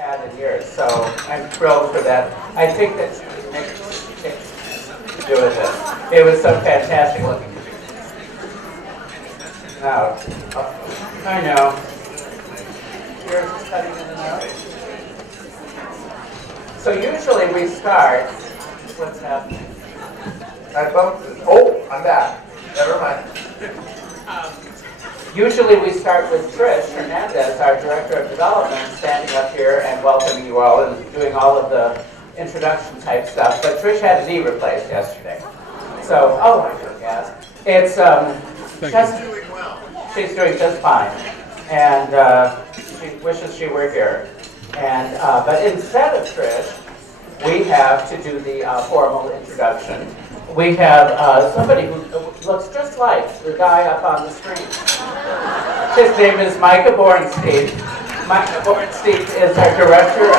had in years, so I'm thrilled for that. I think that she was making doing this. It was so fantastic looking. Now, I know. You're cutting in and out. So usually we start. What's happening? I'm back. Never mind. Usually we start with Trish Hernandez, our Director of Development, standing up here and welcoming you all and doing all of the introduction type stuff. But Trish had a knee replaced yesterday. So, oh my goodness. It's, she's doing just fine. And she wishes she were here. And, but instead of Trish, we have to do the formal introduction. We have somebody who looks just like the guy up on the screen. His name is Micah Bornstein. Micah Bornstein is our director.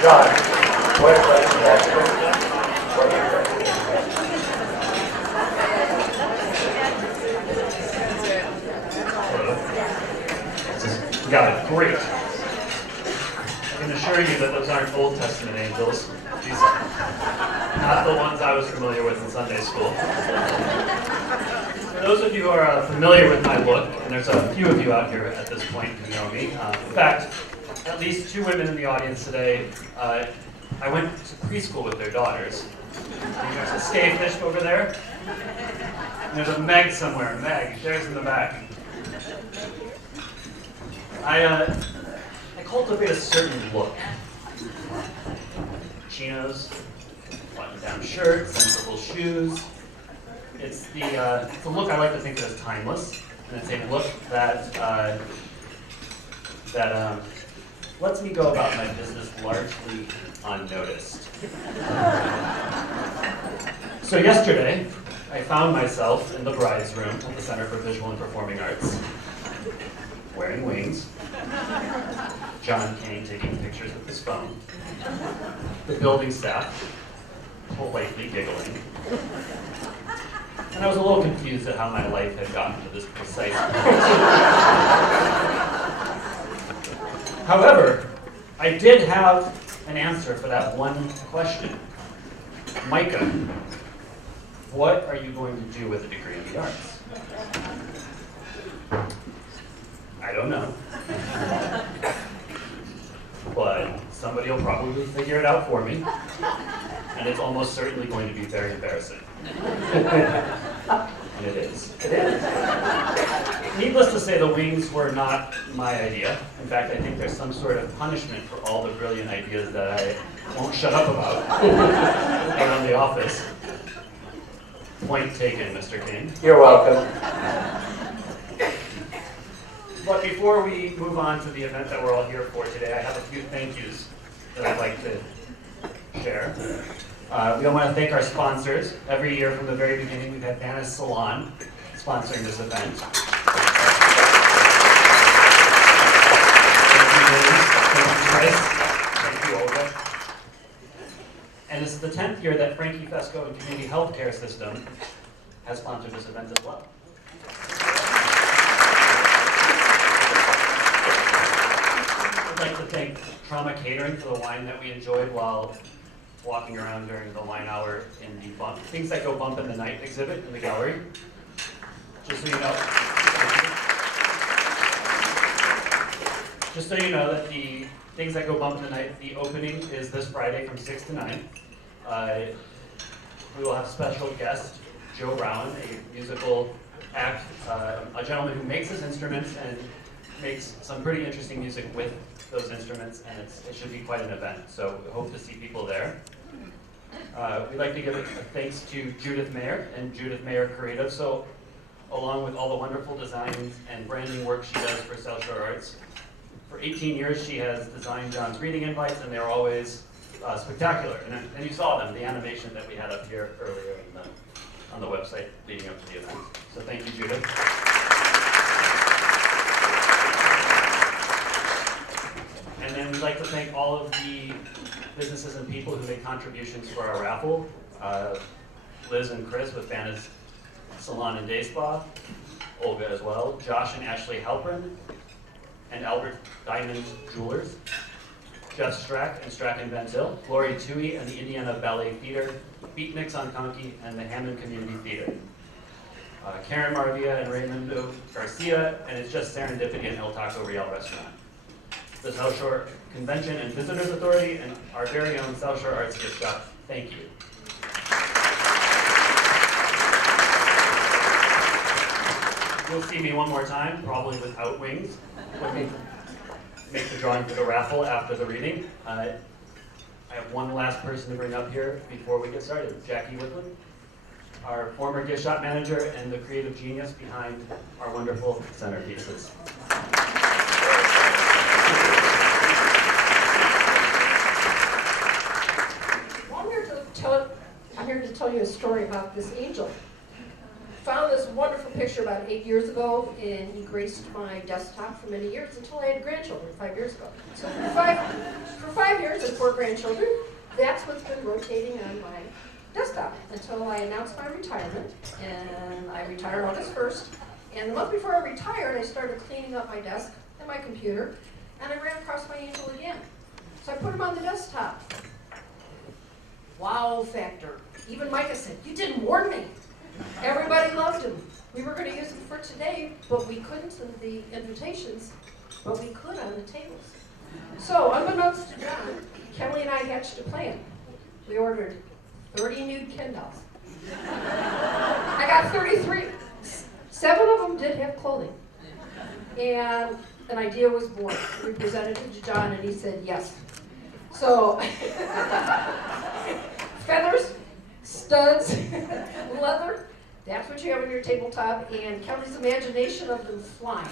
John, what got it. Great. I can assure you that those aren't Old Testament angels. These are not the ones I was familiar with in Sunday school. For those of you who are familiar with my look, and there's a few of you out here at this point who know me, in fact, at least 2 women in the audience today, I went to preschool with their daughters. And there's a stay fish over there, and there's a Meg somewhere. Meg, there's in the back. I cultivate a certain look. Chinos, button-down shirts, sensible shoes. It's a look I like to think of as timeless, and it's a look that lets me go about my business largely unnoticed. So yesterday, I found myself in the bride's room at the Center for Visual and Performing Arts, wearing wings, John Kane taking pictures with his phone, the building staff politely giggling, and I was a little confused at how my life had gotten to this precise point. However, I did have an answer for that one question. Micah, what are you going to do with a degree in the arts? I don't know. But somebody will probably figure it out for me. And it's almost certainly going to be very embarrassing. And it is. It is. Needless to say, the wings were not my idea. In fact, I think there's some sort of punishment for all the brilliant ideas that I won't shut up about around the office. Point taken, Mr. King. You're welcome. But before we move on to the event that we're all here for today, I have a few thank yous that I'd like to share. We want to thank our sponsors. Every year from the very beginning, we've had Mantis Salon sponsoring this event. Thank you, Chris. Thank you, Olga. And this is the 10th year that Frankie Fesco and Community Healthcare System has sponsored this event as well. I'd like to thank Trauma Catering for the wine that we enjoyed while walking around during the wine hour in the Things That Go Bump in the Night exhibit in the gallery. Just so you know that the Things That Go Bump in the Night, the opening is this Friday from 6 to 9. We will have special guest, Joe Brown, a musical act, a gentleman who makes his instruments and makes some pretty interesting music with those instruments, and it should be quite an event. So we hope to see people there. We'd like to give a thanks to Judith Mayer and Judith Mayer Creative. So along with all the wonderful designs and branding work she does for South Shore Arts, for 18 years she has designed John's reading invites, and they're always spectacular. And you saw them, the animation that we had up here earlier on the website leading up to the event. So thank you, Judith. And then we'd like to thank all of the businesses and people who made contributions for our raffle. Liz and Chris with Salon and Day Spa, Olga as well, Josh and Ashley Halpern, and Albert Diamond Jewelers, Jeff Strack and Strack and Van Til, Gloria Tui and the Indiana Ballet Theater, Beatniks on Conkey and the Hammond Community Theater, Karen Maravilla and Raymundo Garcia, and It's Just Serendipity and El Taco Real Restaurant, the South Shore Convention and Visitors Authority, and our very own South Shore Arts Gift Shop. Thank you. You'll see me one more time, probably without wings, when we make the drawing for the raffle after the reading. I have one last person to bring up here before we get started. Jackie Woodland, our former gift shop manager and the creative genius behind our wonderful centerpieces. I'm here to tell you a story about this angel. Found this wonderful picture about 8 years ago, and he graced my desktop for many years until I had grandchildren 5 years ago. So for five years and 4 grandchildren, that's what's been rotating on my desktop until I announced my retirement. And I retired August 1st. And the month before I retired, I started cleaning up my desk and my computer, and I ran across my angel again. So I put him on the desktop. Wow factor. Even Micah said, "You didn't warn me." Everybody loved him. We were going to use him for today, but we couldn't in the invitations, but we could on the tables. So, unbeknownst to John, Kelly and I hatched a plan. We ordered 30 nude Ken dolls. I got 33. 7 of them did have clothing. And an idea was born. We presented it to John, and he said yes. So, feathers, studs, leather, that's what you have on your tabletop, and Kelly's imagination of them flying.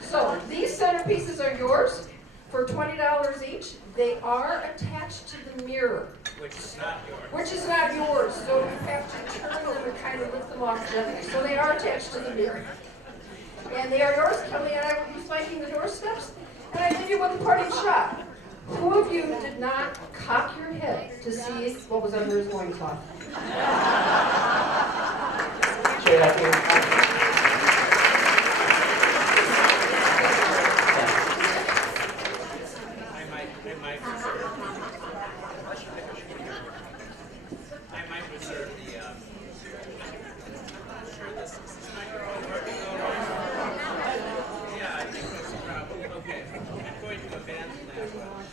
So these centerpieces are yours for $20 each. They are attached to the mirror. Which is not yours. Which is not yours, so you have to turn them and kind of lift them off gently. So they are attached to the mirror. And they are yours. Kelly and I will be flanking the doorsteps, and I leave you with a parting shot. Who of you did not cock your head to see what was under his loincloth? Jackie. I might reserve the, yeah, I think that's the problem. Okay, I'm going to abandon that one.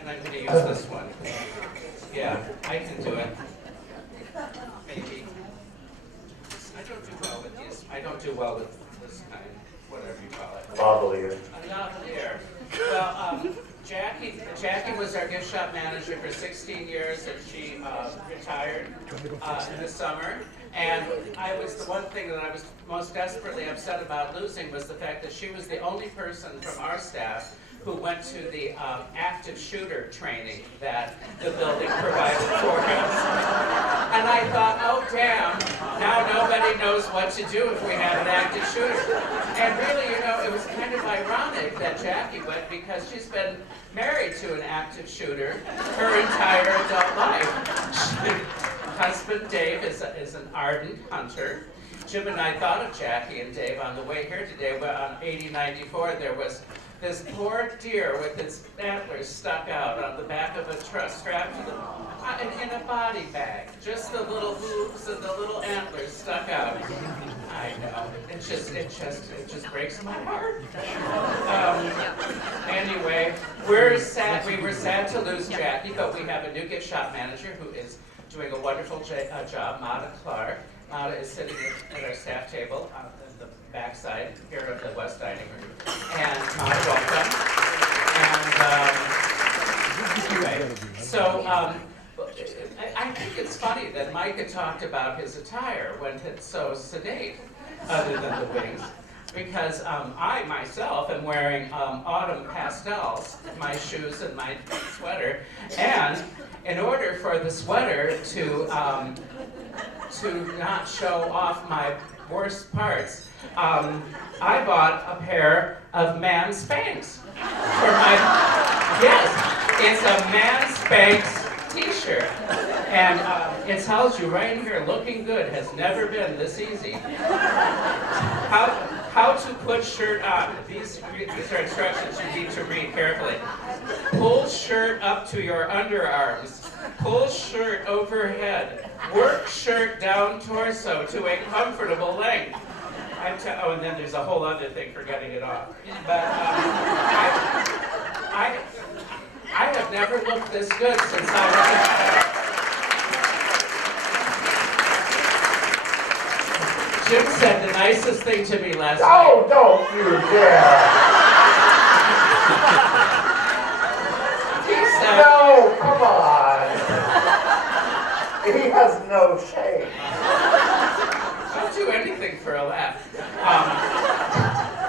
And I'm going to use this one. Yeah, I can do it. Maybe. I don't do well with these. I don't do well with this kind, whatever you call it. Lavalier. A lavalier. Well, Jackie was our gift shop manager for 16 years, and she retired in the summer. And the one thing that I was most desperately upset about losing was the fact that she was the only person from our staff who went to the active shooter training that the building provided for us. And I thought, oh damn, now nobody knows what to do if we have an active shooter. And really, it was kind of ironic that Jackie went because she's been married to an active shooter her entire adult life. Husband Dave is an ardent hunter. Jim and I thought of Jackie and Dave on the way here today. On 8094, there was this poor deer with its antlers stuck out on the back of a truck, strapped to in a body bag. Just the little hooves and the little antlers stuck out. I know. It just breaks my heart. Anyway, we were sad to lose Jackie, but we have a new gift shop manager who is doing a wonderful job, Mata Clark. Mata is sitting at our staff table on the backside here of the West Dining Room. And Mata, welcome. And anyway, so I think it's funny that Micah talked about his attire when it's so sedate, other than the wings. Because I myself am wearing autumn pastels, my shoes and my sweater, and in order for the sweater to not show off my worst parts, I bought a pair of man Spanx for my, yes, it's a man Spanx t-shirt. And it tells you right here, looking good has never been this easy. How to put shirt on. These are instructions you need to read carefully. Pull shirt up to your underarms. Pull shirt overhead. Work shirt down torso to a comfortable length. Oh, and then there's a whole other thing for getting it off. But I have never looked this good since I was Jim said the nicest thing to me last night. Oh, don't you dare! He said, No, come on. He has no shame. I'll do anything for a laugh.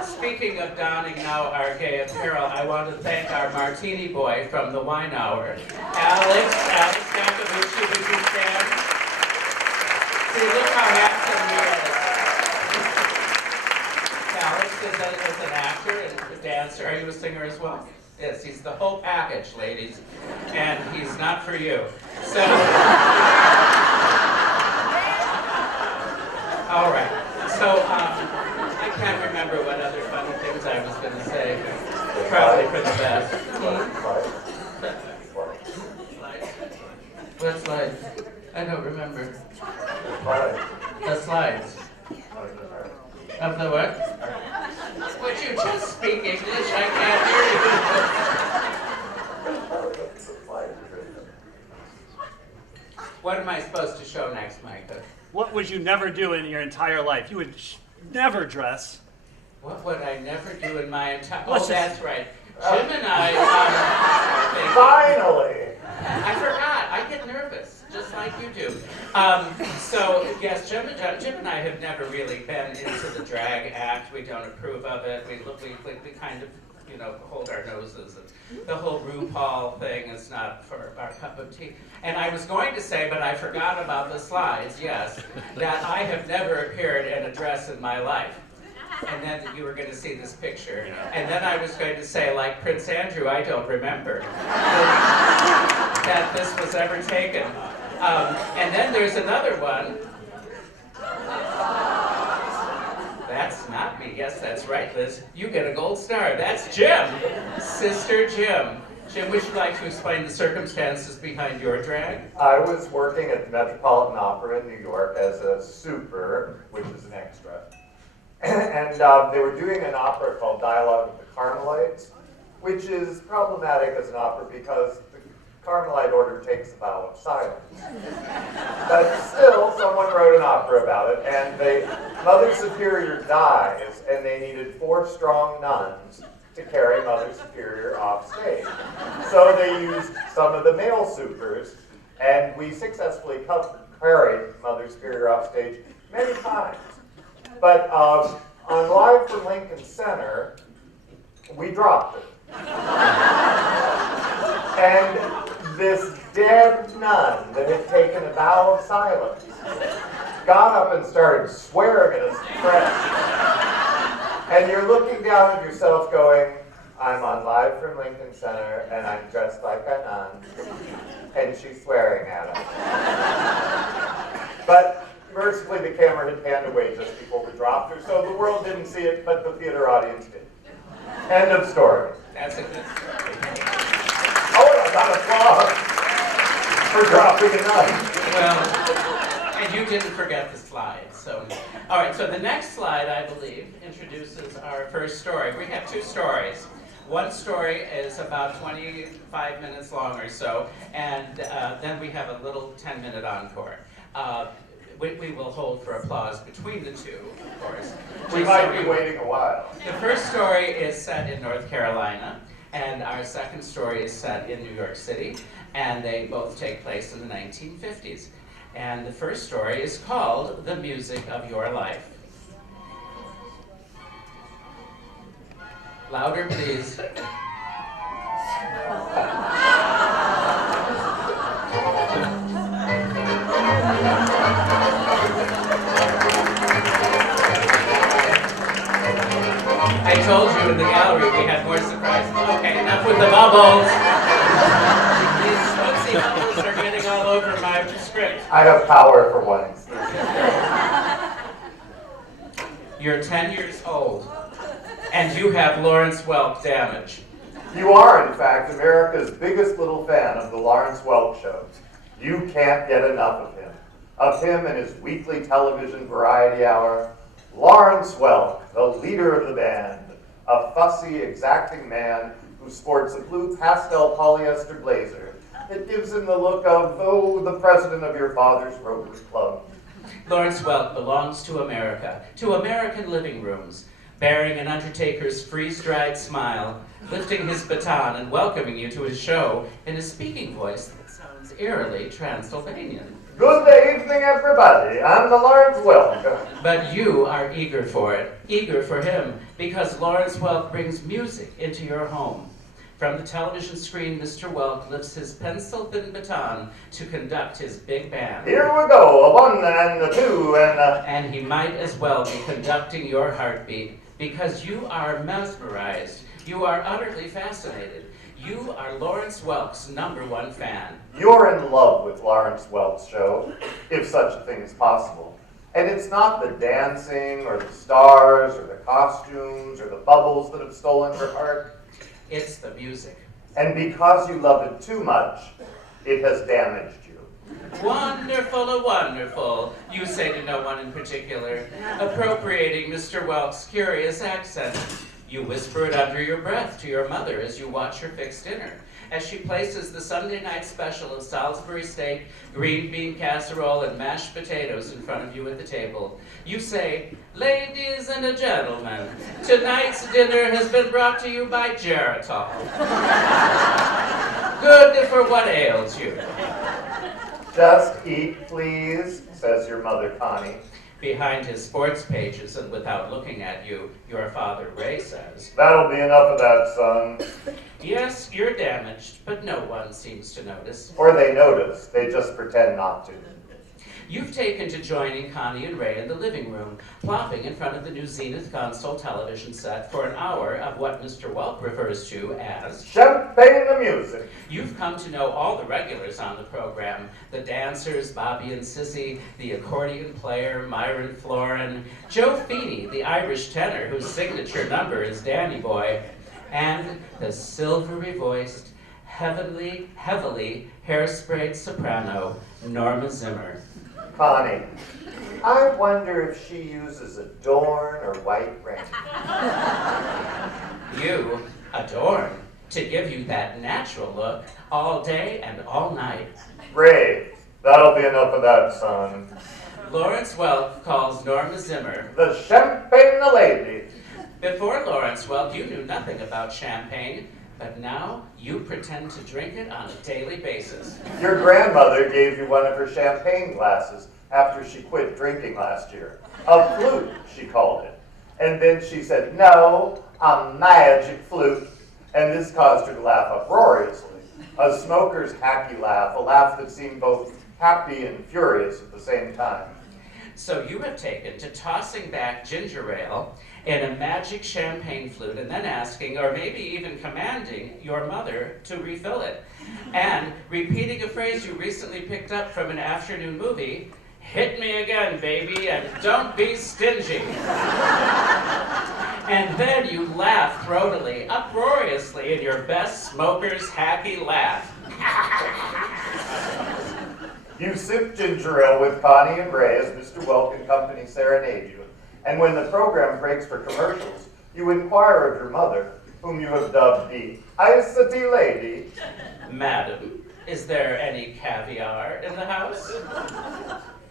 Speaking of donning now our gay apparel, I want to thank our martini boy from the Wine Hour. Alex Cacavucci, would you stand? See, look how handsome he is. Alex is an actor and a dancer. Are you a singer as well? Yes, he's the whole package, ladies. And he's not for you. So, all right. So, I can't remember what other funny things I was going to say. Probably for the best. What slides? I don't remember. The slides. Of the what? Would you just speak English? I can't hear you. What am I supposed to show next, Micah? What would you never do in your entire life? You would never dress. What would I never do in my entire... Oh, Let's just- that's right. Jim and I... Finally! I forgot. I get nervous, just like you do. So, yes, Jim and I have never really been into the drag act. We don't approve of it. We kind of, hold our noses. And the whole RuPaul thing is not for our cup of tea. And I was going to say, but I forgot about the slides, yes, that I have never appeared in a dress in my life. And then you were going to see this picture. And then I was going to say, like Prince Andrew, I don't remember that this was ever taken. And then there's another one. That's not me. Yes, that's right, Liz. You get a gold star. That's Jim, Sister Jim. Jim, would you like to explain the circumstances behind your drag? I was working at the Metropolitan Opera in New York as a super, which is an extra. And they were doing an opera called Dialogue of the Carmelites, which is problematic as an opera because the Carmelite order takes a vow of silence. But still, someone wrote an opera about it, and Mother Superior dies, and they needed 4 strong nuns to carry Mother Superior off stage. So they used some of the male supers, and we successfully carried Mother Superior off stage many times. But on Live from Lincoln Center, we dropped it. And this dead nun that had taken a vow of silence got up and started swearing at us friends. And you're looking down at yourself going, I'm on Live from Lincoln Center, and I'm dressed like a nun, and she's swearing at us. But mercifully, the camera had panned away just before we dropped her, so the world didn't see it, but the theater audience did. End of story. That's a good story. Oh, and I got applause for dropping a nun. Well, and you didn't forget the slides. So, all right, so the next slide, I believe, introduces our first story. We have 2 stories. One story is about 25 minutes long or so, and then we have a little 10-minute encore. We will hold for applause between the 2, of course. We might be waiting a while. The first story is set in North Carolina, and our second story is set in New York City, and they both take place in the 1950s. And the first story is called The Music of Your Life. Louder, please. I told you in the gallery we had more surprises. Okay, enough with the bubbles. These smoky bubbles are all over my script. I have power for once. You're 10 years old, and you have Lawrence Welk damage. You are, in fact, America's biggest little fan of the Lawrence Welk show. You can't get enough of him. Of him and his weekly television variety hour. Lawrence Welk, the leader of the band, a fussy, exacting man who sports a blue pastel polyester blazer that gives him the look of, oh, the president of your father's Rotary Club. Lawrence Welk belongs to America, to American living rooms, bearing an undertaker's freeze-dried smile, lifting his baton and welcoming you to his show in a speaking voice that sounds eerily Transylvanian. Good evening, everybody. I'm the Lawrence Welk. But you are eager for it, eager for him, because Lawrence Welk brings music into your home. From the television screen, Mr. Welk lifts his pencil-thin baton to conduct his big band. Here we go, a one and a two and a... And he might as well be conducting your heartbeat, because you are mesmerized. You are utterly fascinated. You are Lawrence Welk's #1 fan. You're in love with Lawrence Welk's show, if such a thing is possible. And it's not the dancing or the stars or the costumes or the bubbles that have stolen your heart. It's the music. And because you love it too much, it has damaged you. Wonderful, wonderful, you say to no one in particular, appropriating Mr. Welk's curious accent. You whisper it under your breath to your mother as you watch her fix dinner, as she places the Sunday night special of Salisbury steak, green bean casserole, and mashed potatoes in front of you at the table. You say, ladies and gentlemen, tonight's dinner has been brought to you by Geritol. Good for what ails you. Just eat, please, says your mother, Connie. Behind his sports pages and without looking at you, your father, Ray, says, That'll be enough of that, son. yes, you're damaged, but no one seems to notice. Or they notice, they just pretend not to. You've taken to joining Connie and Ray in the living room, plopping in front of the new Zenith console television set for an hour of what Mr. Welk refers to as Champagne the music. You've come to know all the regulars on the program, the dancers, Bobby and Sissy, the accordion player, Myron Florin, Joe Feeney, the Irish tenor whose signature number is Danny Boy, and the silvery-voiced, heavily hairsprayed soprano, Norma Zimmer. Connie, I wonder if she uses Adorn or White Rain. You adorn to give you that natural look all day and all night. Ray, that'll be enough of that, son. Lawrence Welk calls Norma Zimmer The Champagne the lady. Before Lawrence Welk, you knew nothing about champagne, but now you pretend to drink it on a daily basis. Your grandmother gave you one of her champagne glasses after she quit drinking last year. A flute, she called it. And then she said, no, a magic flute. And this caused her to laugh uproariously. A smoker's hacky laugh, a laugh that seemed both happy and furious at the same time. So you have taken to tossing back ginger ale in a magic champagne flute and then asking, or maybe even commanding, your mother to refill it. And repeating a phrase you recently picked up from an afternoon movie, hit me again, baby, and don't be stingy. And then you laugh throatily, uproariously in your best smoker's hacky laugh. You sip ginger ale with Connie and Ray as Mr. Welk and company serenade you. And when the program breaks for commercials, you inquire of your mother, whom you have dubbed the Icety Lady. Madam, is there any caviar in the house?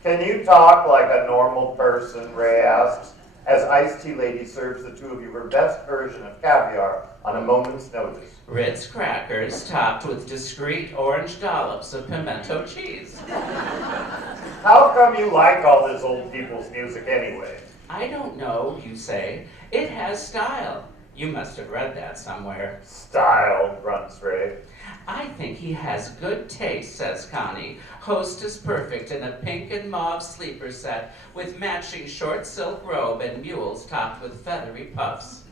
Can you talk like a normal person, Ray asks, as Iced Tea Lady serves the two of you her best version of caviar on a moment's notice. Ritz crackers topped with discreet orange dollops of pimento cheese. How come you like all this old people's music anyway? I don't know, you say. It has style. You must have read that somewhere. Style, grunts Ray. I think he has good taste, says Connie, hostess perfect in a pink and mauve sleeper set with matching short silk robe and mules topped with feathery puffs.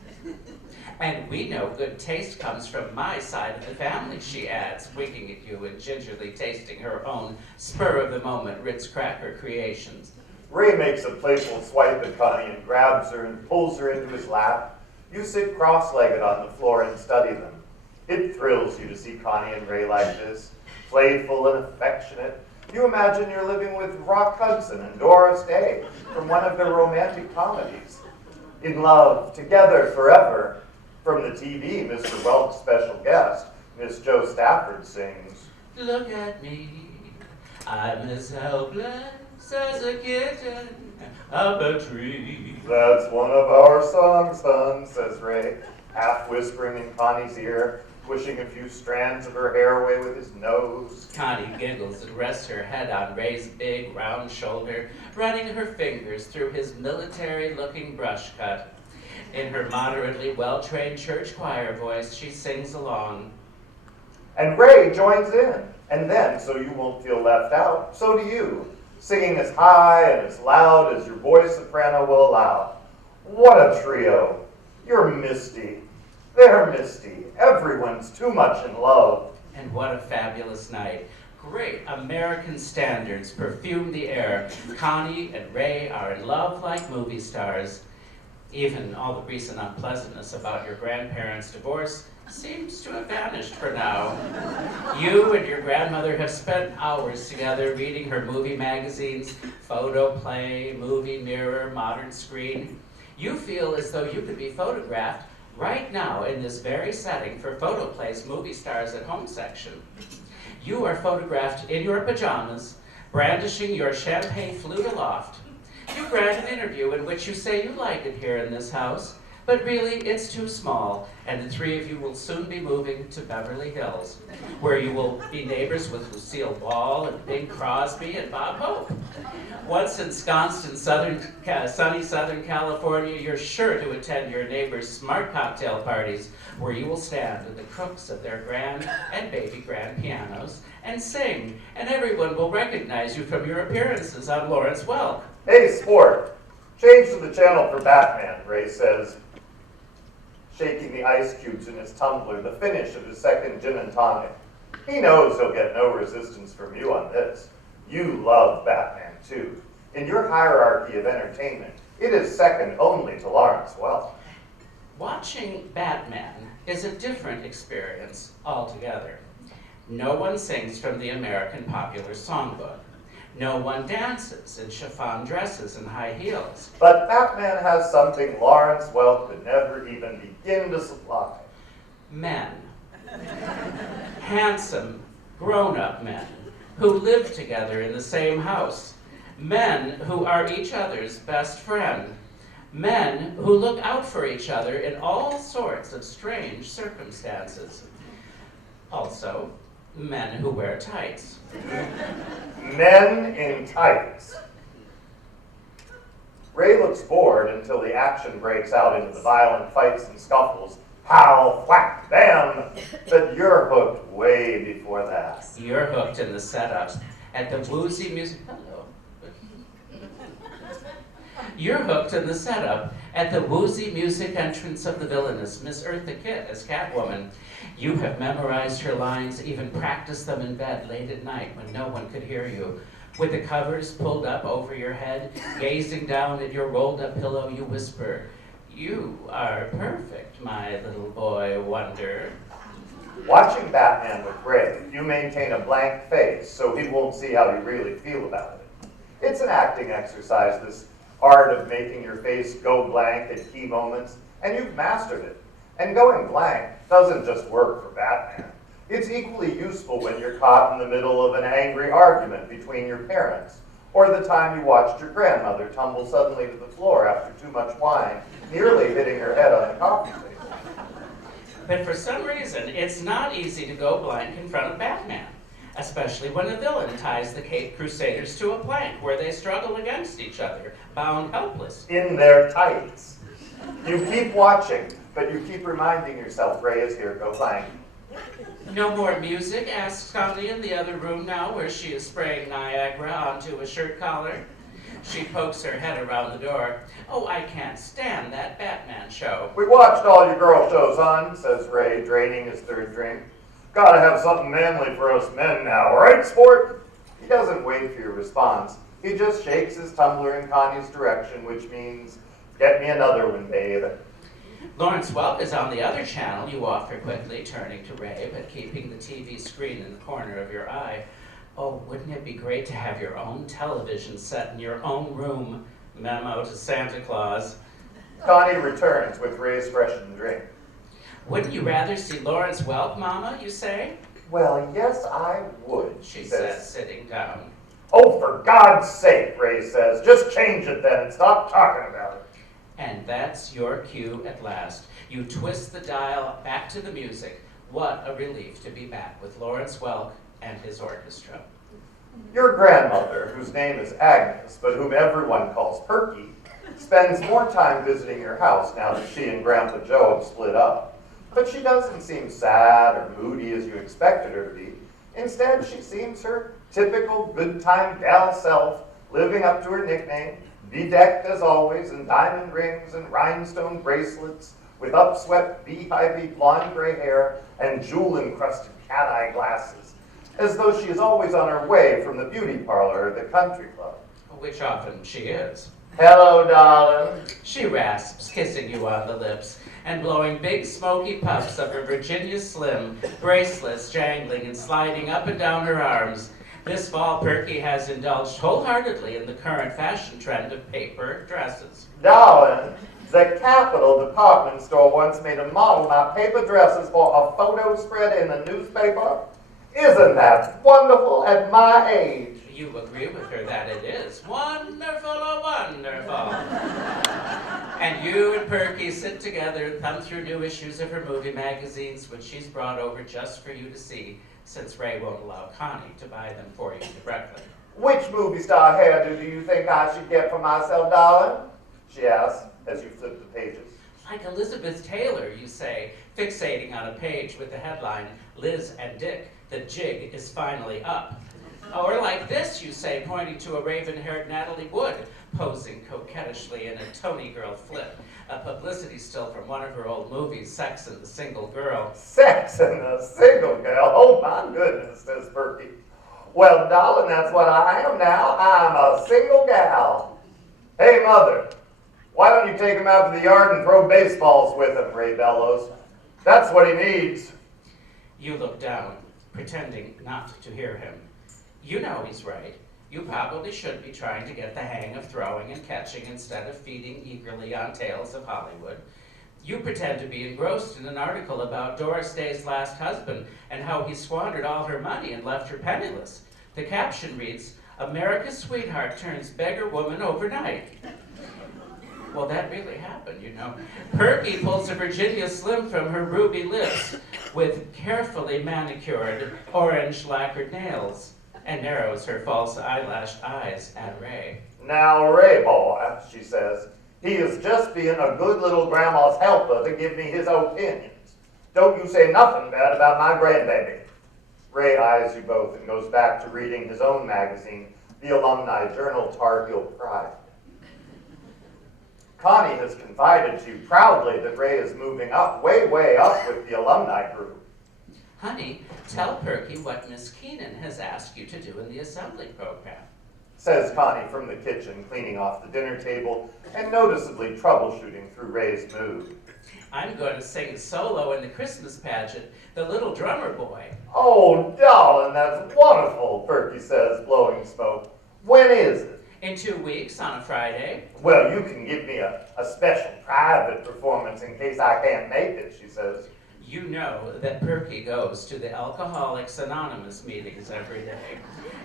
And we know good taste comes from my side of the family, she adds, winking at you and gingerly tasting her own spur-of-the-moment Ritz cracker creations. Ray makes a playful swipe at Connie and grabs her and pulls her into his lap. You sit cross-legged on the floor and study them. It thrills you to see Connie and Ray like this, playful and affectionate. You imagine you're living with Rock Hudson and Doris Day from one of their romantic comedies. In love, together, forever. From the TV, Mr. Welch's special guest, Miss Jo Stafford sings, Look at me, I'm as helpless as a kitten up a tree. That's one of our songs, son, says Ray, half whispering in Connie's ear, pushing a few strands of her hair away with his nose. Connie giggles and rests her head on Ray's big, round shoulder, running her fingers through his military-looking brush cut. In her moderately well-trained church choir voice, she sings along. And Ray joins in, and then, so you won't feel left out, so do you, singing as high and as loud as your voice soprano will allow. What a trio! You're Misty. They're Misty. Everyone's too much in love. And what a fabulous night. Great American standards perfume the air. Connie and Ray are in love like movie stars. Even all the recent unpleasantness about your grandparents' divorce seems to have vanished for now. You and your grandmother have spent hours together reading her movie magazines, Photo Play, Movie Mirror, Modern Screen. You feel as though you could be photographed right now in this very setting for Photo Play's Movie Stars at Home section. You are photographed in your pajamas, brandishing your champagne flute aloft. You grant an interview in which you say you like it here in this house, but really it's too small, and the three of you will soon be moving to Beverly Hills, where you will be neighbors with Lucille Ball and Bing Crosby and Bob Hope. Once ensconced in sunny Southern California, you're sure to attend your neighbors' smart cocktail parties, where you will stand at the crooks of their grand and baby grand pianos and sing, and everyone will recognize you from your appearances on Lawrence Welk. Hey, sport, change to the channel for Batman, Ray says, shaking the ice cubes in his tumbler, the finish of his second gin and tonic. He knows he'll get no resistance from you on this. You love Batman, too. In your hierarchy of entertainment, it is second only to Lawrence Welk. Watching Batman is a different experience altogether. No one sings from the American popular songbook. No one dances in chiffon dresses and high heels. But Batman has something Lawrence Welk could never even begin to supply. Men. Handsome, grown-up men who live together in the same house. Men who are each other's best friend. Men who look out for each other in all sorts of strange circumstances. Also, men who wear tights. Men in tights. Ray looks bored until the action breaks out into the violent fights and scuffles. Pow, whack, bam! But you're hooked way before that. You're hooked in the setups at the woozy music. Hello. You're hooked in the setup at the woozy music entrance of the villainous Miss Eartha Kitt as Catwoman. You have memorized her lines, even practiced them in bed late at night when no one could hear you. With the covers pulled up over your head, gazing down at your rolled up pillow, you whisper, "You are perfect, my little boy wonder." Watching Batman with Ray, you maintain a blank face so he won't see how you really feel about it. It's an acting exercise, this art of making your face go blank at key moments, and you've mastered it. And going blank doesn't just work for Batman. It's equally useful when you're caught in the middle of an angry argument between your parents, or the time you watched your grandmother tumble suddenly to the floor after too much wine, nearly hitting her head on the coffee table. But for some reason, it's not easy to go blank in front of Batman, especially when a villain ties the Caped Crusaders to a plank where they struggle against each other, bound helpless. In their tights. You keep watching, but you keep reminding yourself Ray is here, go blank. No more music, asks Connie in the other room now, where she is spraying Niagara onto a shirt collar. She pokes her head around the door. Oh, I can't stand that Batman show. We watched all your girl shows, hon, says Ray, draining his third drink. Gotta have something manly for us men now, right, sport? He doesn't wait for your response. He just shakes his tumbler in Connie's direction, which means, get me another one, babe. Lawrence Welk is on the other channel, you offer quickly, turning to Ray, but keeping the TV screen in the corner of your eye. Oh, wouldn't it be great to have your own television set in your own room? Memo to Santa Claus. Connie returns with Ray's freshened drink. Wouldn't you rather see Lawrence Welk, Mama, you say? Well, yes, I would, She says, sitting down. Oh, for God's sake, Ray says. Just change it then and stop talking about it. And that's your cue at last. You twist the dial back to the music. What a relief to be back with Lawrence Welk and his orchestra. Your grandmother, whose name is Agnes, but whom everyone calls Perky, spends more time visiting your house now that she and Grandpa Joe have split up. But she doesn't seem sad or moody as you expected her to be. Instead, she seems her typical good-time gal self, living up to her nickname, bedecked as always in diamond rings and rhinestone bracelets, with upswept beehivey blonde gray hair and jewel-encrusted cat-eye glasses, as though she is always on her way from the beauty parlor or the country club. Which often she is. Hello, darling. She rasps, kissing you on the lips, and blowing big smoky puffs of her Virginia Slim, bracelets jangling and sliding up and down her arms. This fall, Perky has indulged wholeheartedly in the current fashion trend of paper dresses. Darling, the Capitol department store once made a model of my paper dresses for a photo spread in the newspaper. Isn't that wonderful at my age? You agree with her that it is wonderful, oh wonderful. And you and Perky sit together and thumb through new issues of her movie magazines, which she's brought over just for you to see, since Ray won't allow Connie to buy them for you directly. Which movie star hairdo do you think I should get for myself, darling? She asks as you flip the pages. Like Elizabeth Taylor, you say, fixating on a page with the headline, Liz and Dick, the jig is finally up. Or like this, you say, pointing to a raven-haired Natalie Wood, posing coquettishly in a Tony Girl flip, a publicity still from one of her old movies, Sex and the Single Girl. Sex and the Single Girl? Oh my goodness, says Perky. Well, darling, that's what I am now. I'm a single gal. Hey, Mother, why don't you take him out to the yard and throw baseballs with him, Ray bellows. That's what he needs. You look down, pretending not to hear him. You know he's right. You probably should be trying to get the hang of throwing and catching instead of feeding eagerly on tales of Hollywood. You pretend to be engrossed in an article about Doris Day's last husband and how he squandered all her money and left her penniless. The caption reads, America's sweetheart turns beggar woman overnight. Well, that really happened, you know. Perky pulls a Virginia Slim from her ruby lips with carefully manicured orange lacquered nails and narrows her false eyelashed eyes at Ray. Now, Ray boy, she says, he is just being a good little grandma's helper to give me his opinions. Don't you say nothing bad about my grandbaby. Ray eyes you both and goes back to reading his own magazine, the alumni journal Tar Heel Pride. Connie has confided to you proudly that Ray is moving up, way up with the alumni group. Honey, tell Perky what Miss Keenan has asked you to do in the assembly program. Says Connie from the kitchen, cleaning off the dinner table and noticeably troubleshooting through Ray's mood. I'm going to sing solo in the Christmas pageant, The Little Drummer Boy. Oh, darling, that's wonderful, Perky says, blowing smoke. When is it? In 2 weeks, on a Friday. Well, you can give me a special private performance in case I can't make it, she says. You know that Perky goes to the Alcoholics Anonymous meetings every day,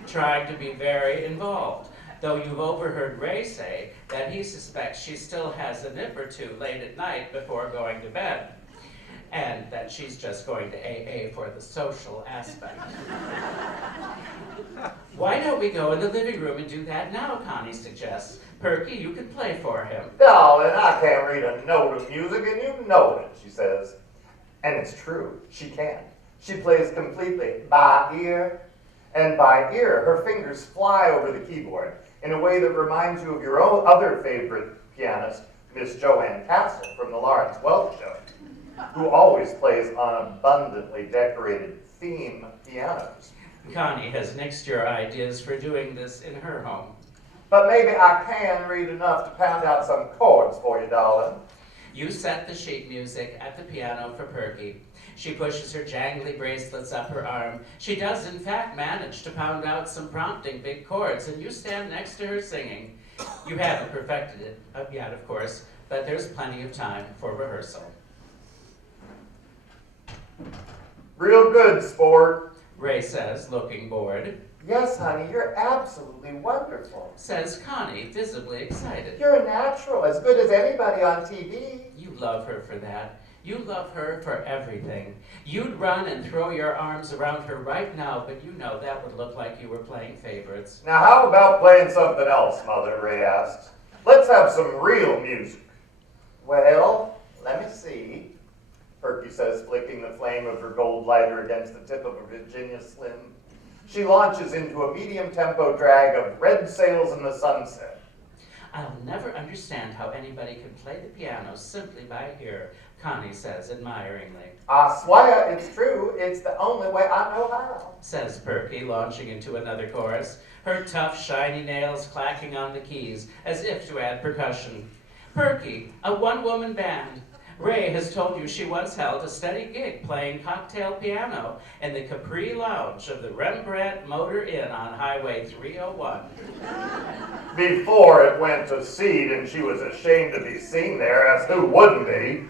trying to be very involved, though you've overheard Ray say that he suspects she still has a nip or two late at night before going to bed, and that she's just going to AA for the social aspect. Why don't we go in the living room and do that now, Connie suggests. Perky, you can play for him. Darling, I can't read a note of music and you know it, she says. And it's true, she can. She plays completely by ear And by ear, her fingers fly over the keyboard in a way that reminds you of your own other favorite pianist, Miss Joanne Castle from the Lawrence Welk Show, who always plays on abundantly decorated theme pianos. Connie has nixed your ideas for doing this in her home. But maybe I can read enough to pound out some chords for you, darling. You set the sheet music at the piano for Perky. She pushes her jangly bracelets up her arm. She does, in fact, manage to pound out some prompting big chords, and you stand next to her singing. You haven't perfected it yet, of course, but there's plenty of time for rehearsal. Real good, sport. Ray says, looking bored. Yes, honey, you're absolutely wonderful. Says Connie, visibly excited. You're a natural, as good as anybody on TV. You love her for that. You love her for everything. You'd run and throw your arms around her right now, but you know that would look like you were playing favorites. Now, how about playing something else, Mother, Ray asks. Let's have some real music. Well, let me see, Perky says, flicking the flame of her gold lighter against the tip of a Virginia Slim. She launches into a medium-tempo drag of Red Sails in the Sunset. I'll never understand how anybody can play the piano simply by ear, Connie says admiringly. I swear it's true. It's the only way I know how. Says Perky, launching into another chorus, her tough, shiny nails clacking on the keys, as if to add percussion. Perky, a one-woman band. Ray has told you she once held a steady gig playing cocktail piano in the Capri Lounge of the Rembrandt Motor Inn on Highway 301. Before it went to seed and she was ashamed to be seen there, as who wouldn't be?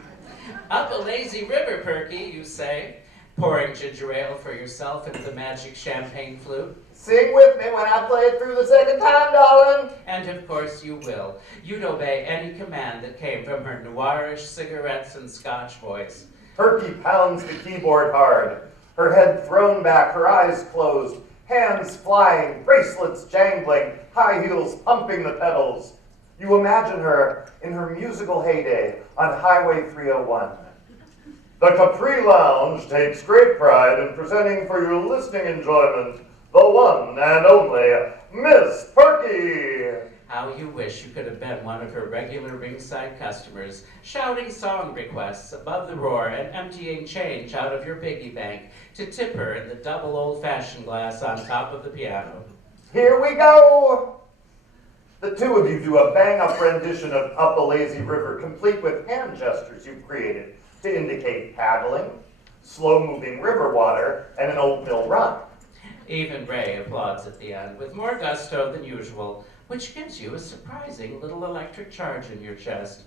Up a lazy river, Perky, you say, pouring ginger ale for yourself into the magic champagne flute. Sing with me when I play it through the second time, darling. And of course you will. You'd obey any command that came from her noirish cigarettes and Scotch voice. Perky pounds the keyboard hard, her head thrown back, her eyes closed, hands flying, bracelets jangling, high heels pumping the pedals. You imagine her in her musical heyday on Highway 301. The Capri Lounge takes great pride in presenting for your listening enjoyment the one and only Miss Perky. How you wish you could have been one of her regular ringside customers, shouting song requests above the roar and emptying change out of your piggy bank to tip her in the double old-fashioned glass on top of the piano. Here we go! The two of you do a bang-up rendition of Up a Lazy River, complete with hand gestures you've created to indicate paddling, slow-moving river water, and an old mill run. Even Ray applauds at the end with more gusto than usual, which gives you a surprising little electric charge in your chest.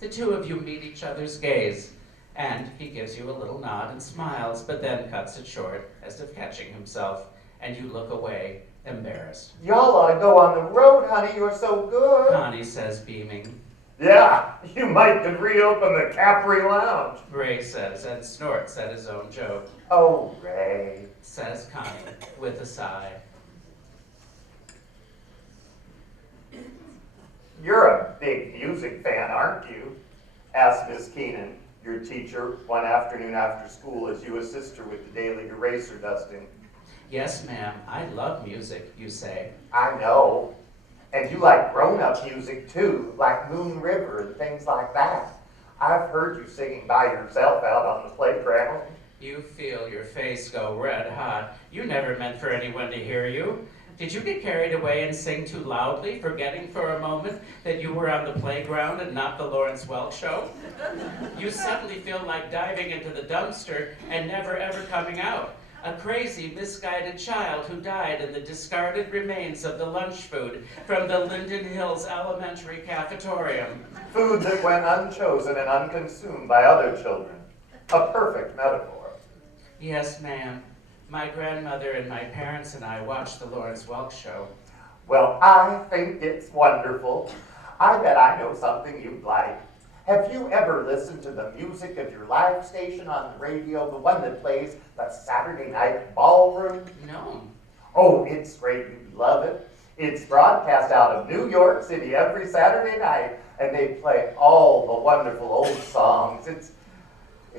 The two of you meet each other's gaze, and he gives you a little nod and smiles, but then cuts it short, as if catching himself, and you look away, embarrassed. Y'all ought to go on the road, honey. You're so good. Connie says, beaming. Yeah, you might could reopen the Capri Lounge. Ray says, and snorts at his own joke. Oh, Ray. Says Connie, with a sigh. You're a big music fan, aren't you? Asked Miss Keenan, your teacher, one afternoon after school as you assist her with the daily eraser dusting. Yes, ma'am, I love music, you say. I know. And you like grown-up music, too, like Moon River and things like that. I've heard you singing by yourself out on the playground. You feel your face go red hot. You never meant for anyone to hear you. Did you get carried away and sing too loudly, forgetting for a moment that you were on the playground and not the Lawrence Welk Show? You suddenly feel like diving into the dumpster and never ever coming out. A crazy, misguided child who died in the discarded remains of the lunch food from the Linden Hills Elementary cafetorium. Food that went unchosen and unconsumed by other children. A perfect metaphor. Yes, ma'am. My grandmother and my parents and I watched the Lawrence Welk Show. Well, I think it's wonderful. I bet I know something you'd like. Have you ever listened to the music of your live station on the radio, the one that plays the Saturday night ballroom? No. Oh, it's great. You'd love it. It's broadcast out of New York City every Saturday night, and they play all the wonderful old songs. It's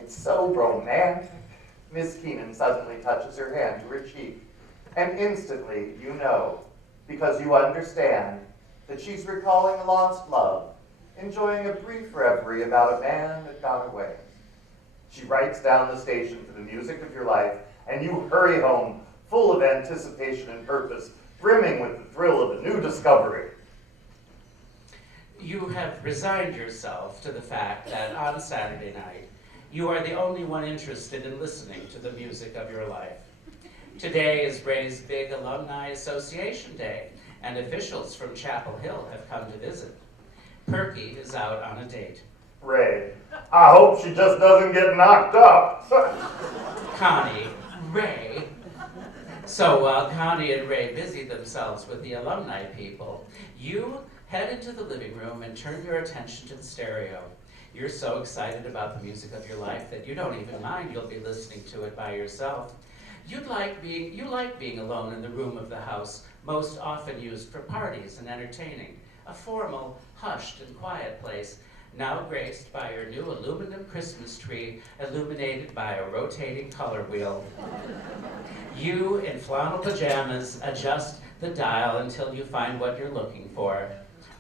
so romantic. Miss Keenan suddenly touches her hand to her cheek. And instantly you know, because you understand, that she's recalling a lost love, enjoying a brief reverie about a man that got away. She writes down the station for the music of your life, and you hurry home, full of anticipation and purpose, brimming with the thrill of a new discovery. You have resigned yourself to the fact that on Saturday night, you are the only one interested in listening to the music of your life. Today is Ray's big Alumni Association Day, and officials from Chapel Hill have come to visit. Perky is out on a date. Ray, I hope she just doesn't get knocked up. Connie, Ray. So while Connie and Ray busy themselves with the alumni people, you head into the living room and turn your attention to the stereo. You're so excited about the music of your life that you don't even mind you'll be listening to it by yourself. You like being alone in the room of the house, most often used for parties and entertaining, a formal, hushed and quiet place, now graced by your new aluminum Christmas tree, illuminated by a rotating color wheel. You, in flannel pajamas, adjust the dial until you find what you're looking for.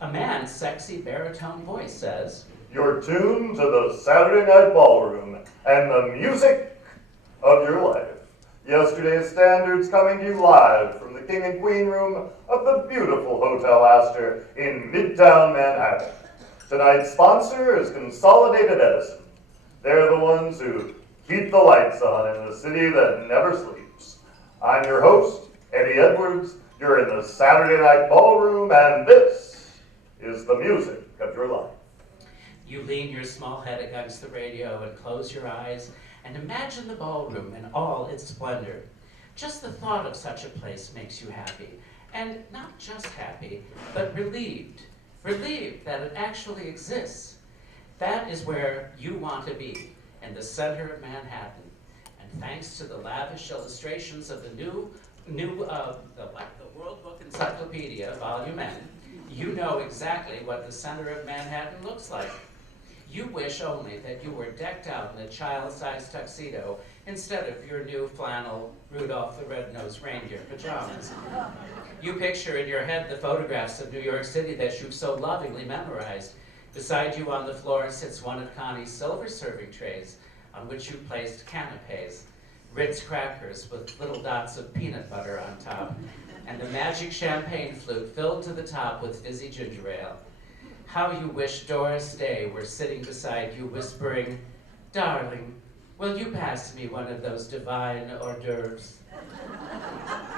A man's sexy baritone voice says, You're tuned to the Saturday Night Ballroom and the music of your life. Yesterday's standards coming to you live from the King and Queen room of the beautiful Hotel Astor in Midtown Manhattan. Tonight's sponsor is Consolidated Edison. They're the ones who keep the lights on in the city that never sleeps. I'm your host, Eddie Edwards. You're in the Saturday Night Ballroom, and this is the music of your life. You lean your small head against the radio and close your eyes and imagine the ballroom in all its splendor. Just the thought of such a place makes you happy. And not just happy, but relieved. Relieved that it actually exists. That is where you want to be, in the center of Manhattan. And thanks to the lavish illustrations of the the World Book Encyclopedia, Volume N, you know exactly what the center of Manhattan looks like. You wish only that you were decked out in a child-sized tuxedo instead of your new flannel Rudolph the Red-Nosed Reindeer pajamas. You picture in your head the photographs of New York City that you've so lovingly memorized. Beside you on the floor sits one of Connie's silver serving trays on which you placed canapes, Ritz crackers with little dots of peanut butter on top, and the magic champagne flute filled to the top with fizzy ginger ale. How you wish Doris Day were sitting beside you whispering, Darling, will you pass me one of those divine hors d'oeuvres?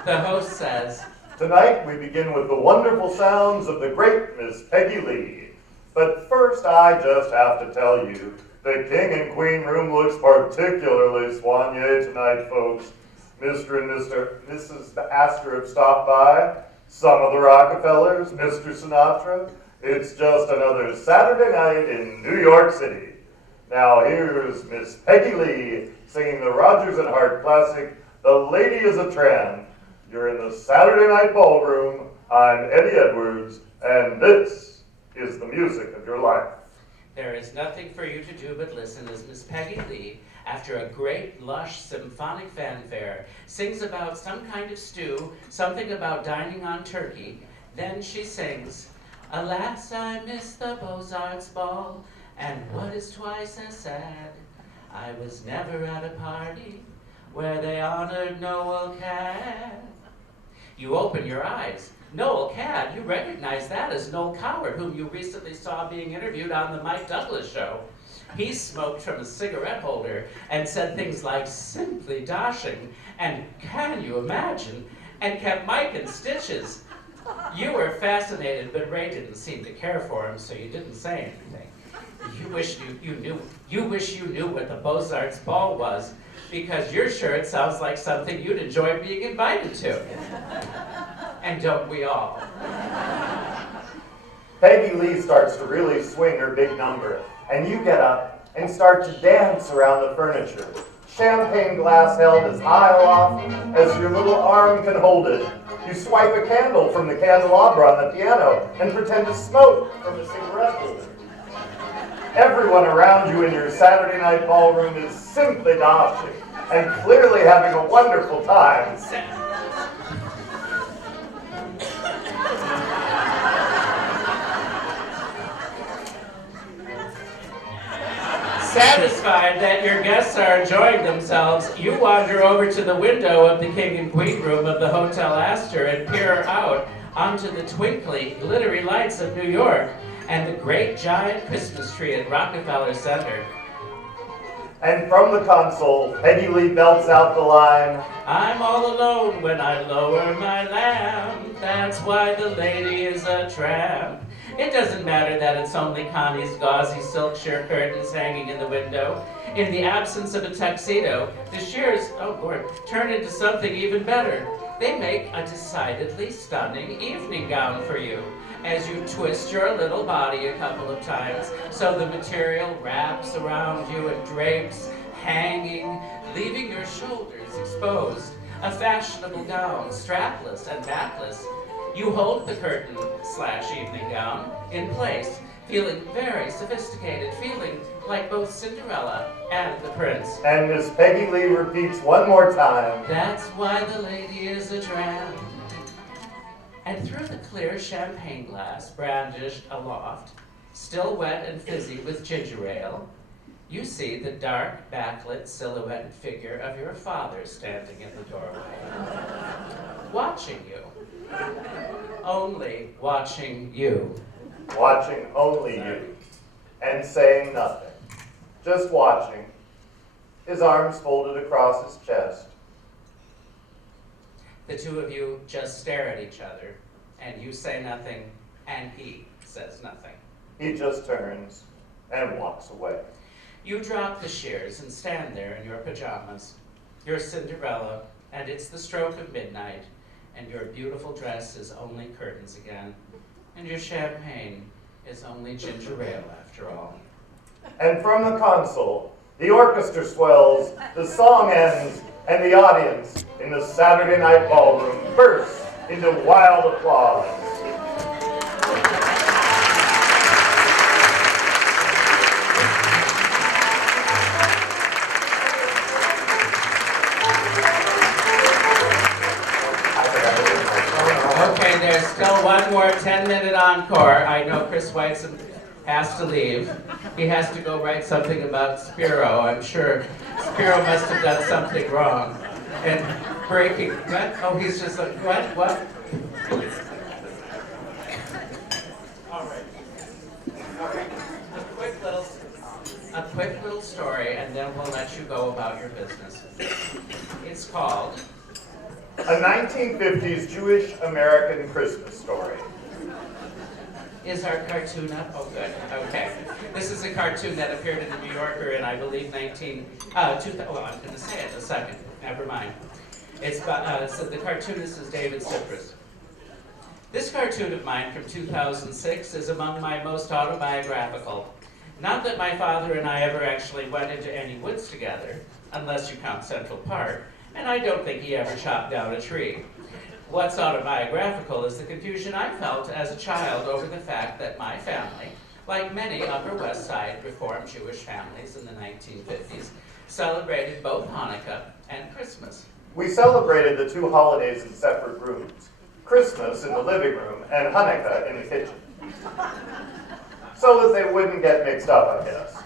The host says, Tonight we begin with the wonderful sounds of the great Miss Peggy Lee. But first I just have to tell you, the King and Queen room looks particularly soigné tonight, folks. Mr. and Mrs. Astor have stopped by, some of the Rockefellers, Mr. Sinatra. It's just another Saturday night in New York City. Now here's Miss Peggy Lee singing the Rodgers and Hart classic, The Lady is a Tramp. You're in the Saturday Night Ballroom. I'm Eddie Edwards, and this is the music of your life. There is nothing for you to do but listen as Miss Peggy Lee, after a great, lush, symphonic fanfare, sings about some kind of stew, something about dining on turkey. Then she sings, Alas, I missed the Beaux-Arts ball, and what is twice as sad, I was never at a party where they honored Noel Cad. You open your eyes. Noel Cad, you recognize that as Noel Coward, whom you recently saw being interviewed on the Mike Douglas show. He smoked from a cigarette holder and said things like simply dashing and can you imagine, and kept Mike in stitches. You were fascinated, but Ray didn't seem to care for him, so you didn't say anything. You wish you knew what the Beaux-Arts ball was, because you're sure it sounds like something you'd enjoy being invited to. And don't we all? Peggy Lee starts to really swing her big number, and you get up and start to dance around the furniture. Champagne glass held as high aloft as your little arm can hold it. You swipe a candle from the candelabra on the piano and pretend to smoke from a cigarette holder. Everyone around you in your Saturday Night Ballroom is simply dashing and clearly having a wonderful time. Satisfied that your guests are enjoying themselves, you wander over to the window of the king and queen room of the Hotel Astor and peer out onto the twinkly, glittery lights of New York and the great giant Christmas tree at Rockefeller Center. And from the console, Peggy Lee belts out the line, I'm all alone when I lower my lamp. That's why the lady is a tramp. It doesn't matter that it's only Connie's gauzy silk sheer curtains hanging in the window. In the absence of a tuxedo, the shears, oh Lord, turn into something even better. They make a decidedly stunning evening gown for you as you twist your little body a couple of times so the material wraps around you and drapes, hanging, leaving your shoulders exposed. A fashionable gown, strapless and backless. You hold the curtain/evening gown in place, feeling very sophisticated, feeling like both Cinderella and the prince. and Miss Peggy Lee repeats one more time, That's why the lady is a tramp. And through the clear champagne glass brandished aloft, still wet and fizzy with ginger ale, you see the dark, backlit, silhouetted figure of your father standing in the doorway, watching you. Only watching you. watching only you, and saying nothing, just watching, his arms folded across his chest. The two of you just stare at each other, and you say nothing, and he says nothing. He just turns and walks away. You drop the shears and stand there in your pajamas. You're Cinderella, and it's the stroke of midnight, and your beautiful dress is only curtains again, and your champagne is only ginger ale after all. And from the console, the orchestra swells, the song ends, and the audience in the Saturday night ballroom bursts into wild applause. Okay, there's still one more 10-minute encore. I know Chris Weitzen has to leave. He has to go write something about Spiro. I'm sure Spiro must have done something wrong. And breaking, what? Oh, he's just like, what? All right. A quick little story, and then we'll let you go about your business. It's called A 1950s Jewish-American Christmas story. Is our cartoon up? Oh, good. Okay. This is a cartoon that appeared in the New Yorker in, I believe, 2000. Well, I'm going to say it in a second. Never mind. It's so the cartoonist is David Cyprus. This cartoon of mine from 2006 is among my most autobiographical. Not that my father and I ever actually went into any woods together, unless you count Central Park, and I don't think he ever chopped down a tree. What's autobiographical is the confusion I felt as a child over the fact that my family, like many Upper West Side Reformed Jewish families in the 1950s, celebrated both Hanukkah and Christmas. We celebrated the two holidays in separate rooms, Christmas in the living room and Hanukkah in the kitchen. So that they wouldn't get mixed up, I guess.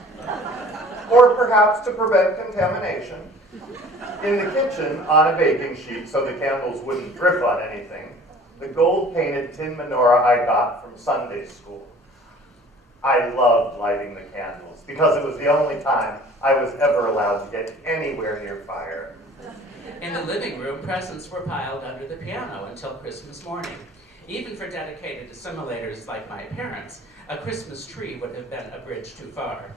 Or perhaps to prevent contamination. In the kitchen, on a baking sheet so the candles wouldn't drip on anything, the gold-painted tin menorah I got from Sunday school. I loved lighting the candles because it was the only time I was ever allowed to get anywhere near fire. In the living room, presents were piled under the piano until Christmas morning. Even for dedicated assimilators like my parents, a Christmas tree would have been a bridge too far.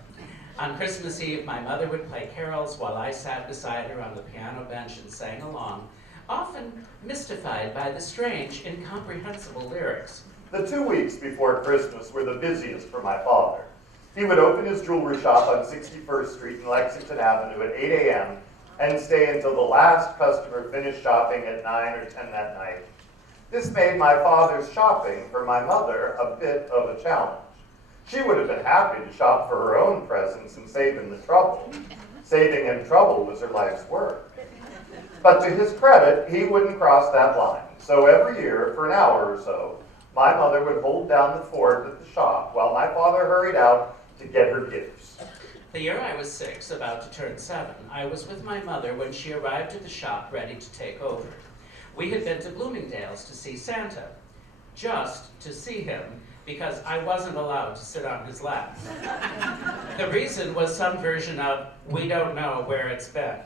On Christmas Eve, my mother would play carols while I sat beside her on the piano bench and sang along, often mystified by the strange, incomprehensible lyrics. The 2 weeks before Christmas were the busiest for my father. He would open his jewelry shop on 61st Street and Lexington Avenue at 8 a.m. and stay until the last customer finished shopping at 9 or 10 that night. This made my father's shopping for my mother a bit of a challenge. She would have been happy to shop for her own presents and save him the trouble. Saving him trouble was her life's work. But to his credit, he wouldn't cross that line. So every year, for an hour or so, my mother would hold down the fort at the shop while my father hurried out to get her gifts. The year I was 6, about to turn 7, I was with my mother when she arrived at the shop ready to take over. We had been to Bloomingdale's to see Santa, just to see him, because I wasn't allowed to sit on his lap. The reason was some version of, "We don't know where it's been."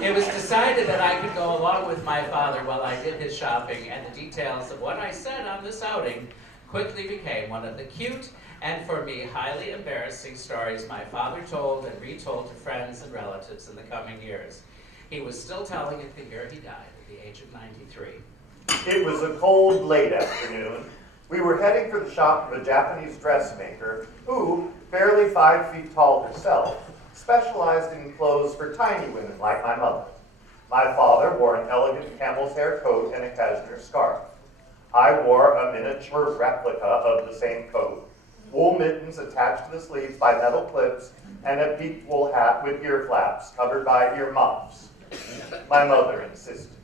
It was decided that I could go along with my father while I did his shopping, and the details of what I said on this outing quickly became one of the cute and, for me, highly embarrassing stories my father told and retold to friends and relatives in the coming years. He was still telling it the year he died at the age of 93. It was a cold, late afternoon. We were heading for the shop of a Japanese dressmaker who, barely 5 feet tall herself, specialized in clothes for tiny women like my mother. My father wore an elegant camel's hair coat and a cashmere scarf. I wore a miniature replica of the same coat, wool mittens attached to the sleeves by metal clips, and a peak wool hat with ear flaps covered by ear muffs. My mother insisted.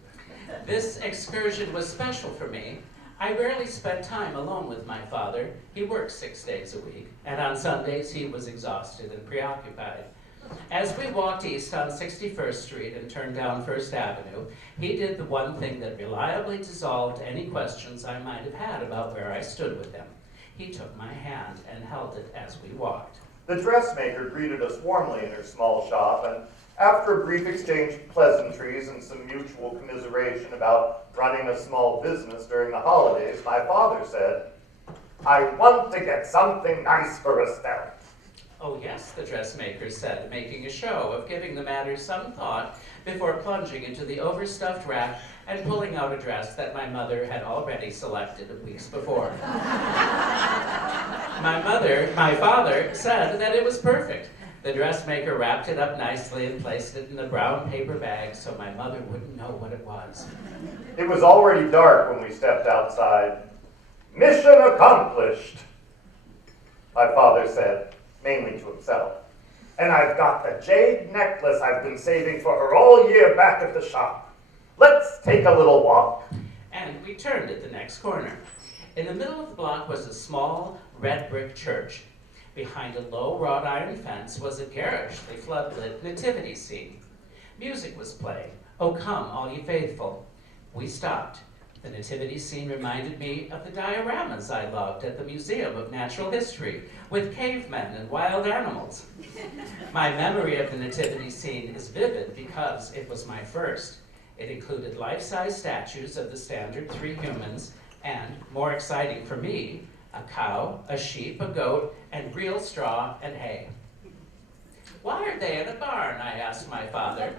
This excursion was special for me. I rarely spent time alone with my father. He worked 6 days a week, and on Sundays he was exhausted and preoccupied. As we walked east on 61st Street and turned down First Avenue, he did the one thing that reliably dissolved any questions I might have had about where I stood with him. He took my hand and held it as we walked. The dressmaker greeted us warmly in her small shop, and after a brief exchange of pleasantries and some mutual commiseration about running a small business during the holidays, my father said, "I want to get something nice for Estelle." "Oh yes," the dressmaker said, making a show of giving the matter some thought before plunging into the overstuffed rack and pulling out a dress that my mother had already selected weeks before. My father said that it was perfect. The dressmaker wrapped it up nicely and placed it in a brown paper bag so my mother wouldn't know what it was. It was already dark when we stepped outside. "Mission accomplished," my father said, mainly to himself. "And I've got the jade necklace I've been saving for her all year back at the shop. Let's take a little walk." And we turned at the next corner. In the middle of the block was a small red brick church. Behind a low wrought iron fence was a garishly floodlit nativity scene. Music was playing, "O Come, All Ye Faithful." We stopped. The nativity scene reminded me of the dioramas I loved at the Museum of Natural History, with cavemen and wild animals. My memory of the nativity scene is vivid because it was my first. It included life-size statues of the standard 3 humans, and, more exciting for me, a cow, a sheep, a goat, and real straw and hay. "Why are they in a barn?" I asked my father.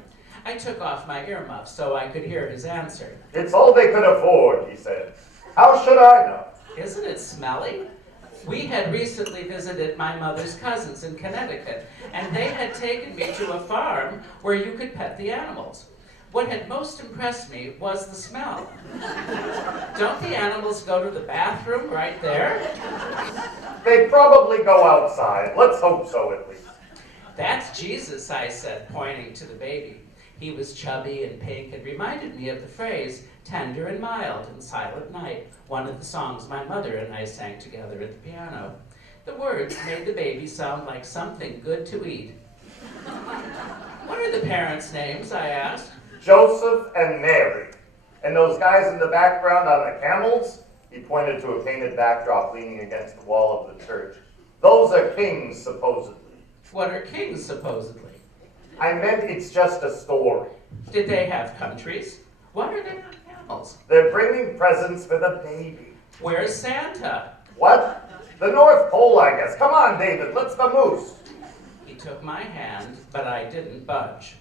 I took off my earmuffs so I could hear his answer. "It's all they could afford," he said. "How should I know?" "Isn't it smelly?" We had recently visited my mother's cousins in Connecticut, and they had taken me to a farm where you could pet the animals. What had most impressed me was the smell. Don't the animals go to the bathroom right there? "They probably go outside. Let's hope so, at least." "That's Jesus," I said, pointing to the baby. He was chubby and pink and reminded me of the phrase, "tender and mild in silent night," one of the songs my mother and I sang together at the piano. The words made the baby sound like something good to eat. "What are the parents' names?" I asked. "Joseph and Mary. And those guys in the background on the camels," he pointed to a painted backdrop leaning against the wall of the church, "those are kings, supposedly." "What are kings, supposedly?" "I meant it's just a story. Did they have countries? What are they on camels? They're bringing presents for the baby." Where's Santa?" "What? The North Pole, I guess. Come on, David, let's vamoose." He took my hand, but I didn't budge.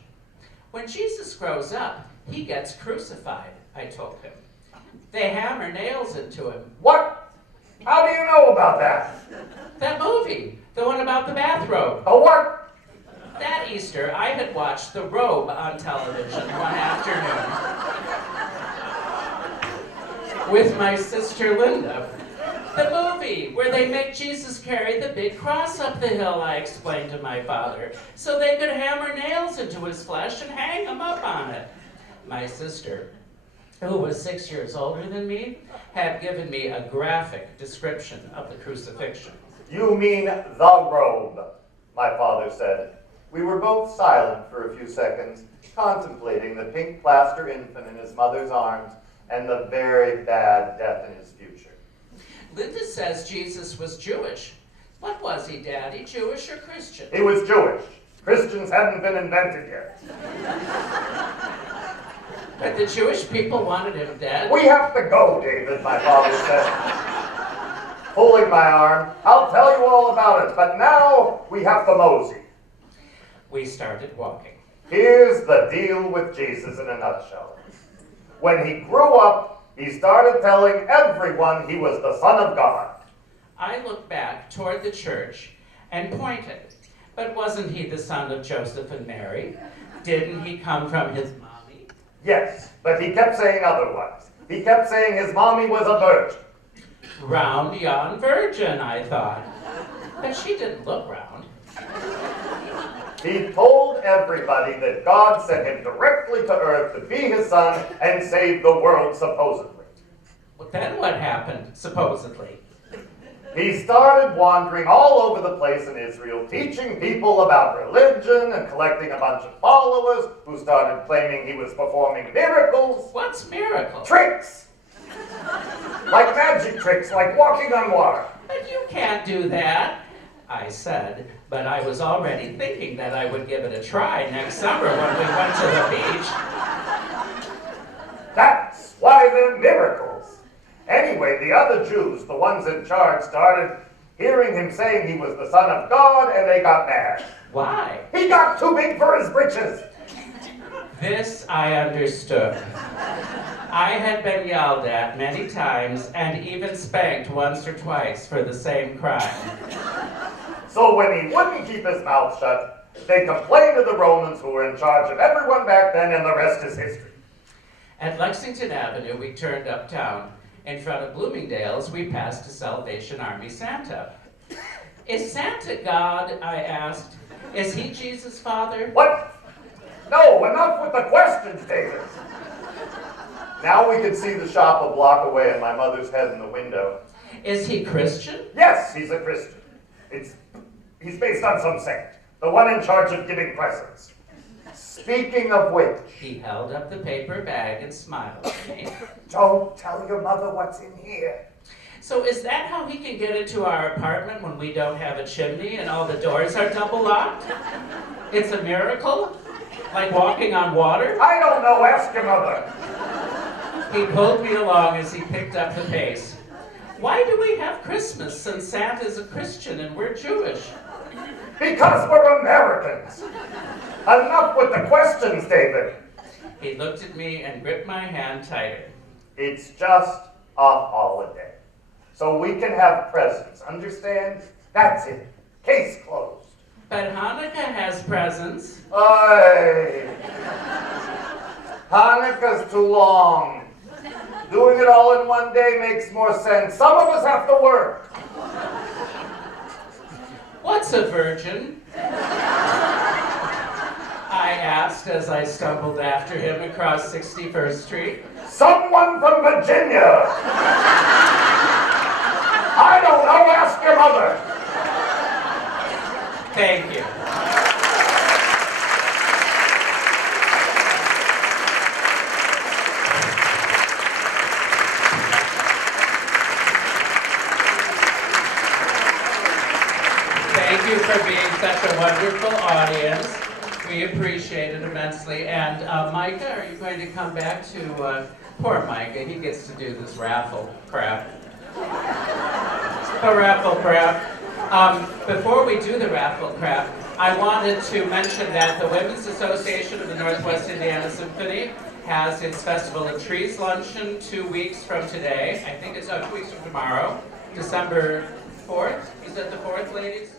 "When Jesus grows up, he gets crucified," I told him. "They hammer nails into him." "What? How do you know about that?" "That movie, the one about the bathrobe." "A what?" That Easter, I had watched The Robe on television one afternoon with my sister Linda. "The movie where they make Jesus carry the big cross up the hill," I explained to my father, "so they could hammer nails into his flesh and hang him up on it." My sister who was 6 years older than me, had given me a graphic description of the crucifixion. You mean the robe, my father said. We were both silent for a few seconds, contemplating the pink plaster infant in his mother's arms and the very bad death in his future. Linda says Jesus was Jewish. What was he, Daddy, Jewish or Christian? He was Jewish. Christians hadn't been invented yet. But the Jewish people wanted him dead. We have to go, David, my father said, pulling my arm. I'll tell you all about it, but now we have to mosey. We started walking. Here's the deal with Jesus in a nutshell. When he grew up, he started telling everyone he was the Son of God. I looked back toward the church and pointed. But wasn't he the son of Joseph and Mary? Didn't he come from his mommy? Yes, but he kept saying otherwise. He kept saying his mommy was a virgin. Round yon virgin, I thought. But she didn't look round. He told everybody that God sent him directly to earth to be his son and save the world, supposedly. Well, then what happened, supposedly? He started wandering all over the place in Israel, teaching people about religion and collecting a bunch of followers who started claiming he was performing miracles. What's miracle? Tricks! Like magic tricks, like walking on water. But you can't do that, I said, but I was already thinking that I would give it a try next summer when we went to the beach. That's why they're miracles. Anyway, the other Jews, the ones in charge, started hearing him saying he was the Son of God, and they got mad. Why? He got too big for his britches. This I understood. I had been yelled at many times and even spanked once or twice for the same crime. So when he wouldn't keep his mouth shut, they complained to the Romans who were in charge of everyone back then, and the rest is history. At Lexington Avenue, we turned uptown. In front of Bloomingdale's, we passed a Salvation Army Santa. Is Santa God? I asked. Is he Jesus' father? What? No, enough with the questions, David. Now we can see the shop a block away and my mother's head in the window. Is he Christian? Yes, he's a Christian. He's based on some saint, the one in charge of giving presents. Speaking of which, He held up the paper bag and smiled at me. don't tell your mother what's in here. So is that how he can get into our apartment when we don't have a chimney and all the doors are double locked? It's a miracle? Like walking on water? I don't know, ask your mother. He pulled me along as he picked up the pace. Why do we have Christmas since Santa's a Christian and we're Jewish? Because we're Americans. Enough with the questions, David. He looked at me and gripped my hand tighter. It's just a holiday. So we can have presents, understand? That's it. Case closed. But Hanukkah has presents. Aye. Hanukkah's too long. Doing it all in one day makes more sense. Some of us have to work. What's a virgin? I asked as I stumbled after him across 61st Street. Someone from Virginia. I don't know, ask your mother. Thank you. Thank you for being such a wonderful audience. We appreciate it immensely. And Micah, are you going to come back to, poor Micah, he gets to do this raffle crap. The raffle crap. Before we do the raffle crap, I wanted to mention that the Women's Association of the Northwest Indiana Symphony has its Festival of Trees luncheon 2 weeks from today. I think it's 2 weeks from tomorrow, December 4th. Is that the 4th, ladies?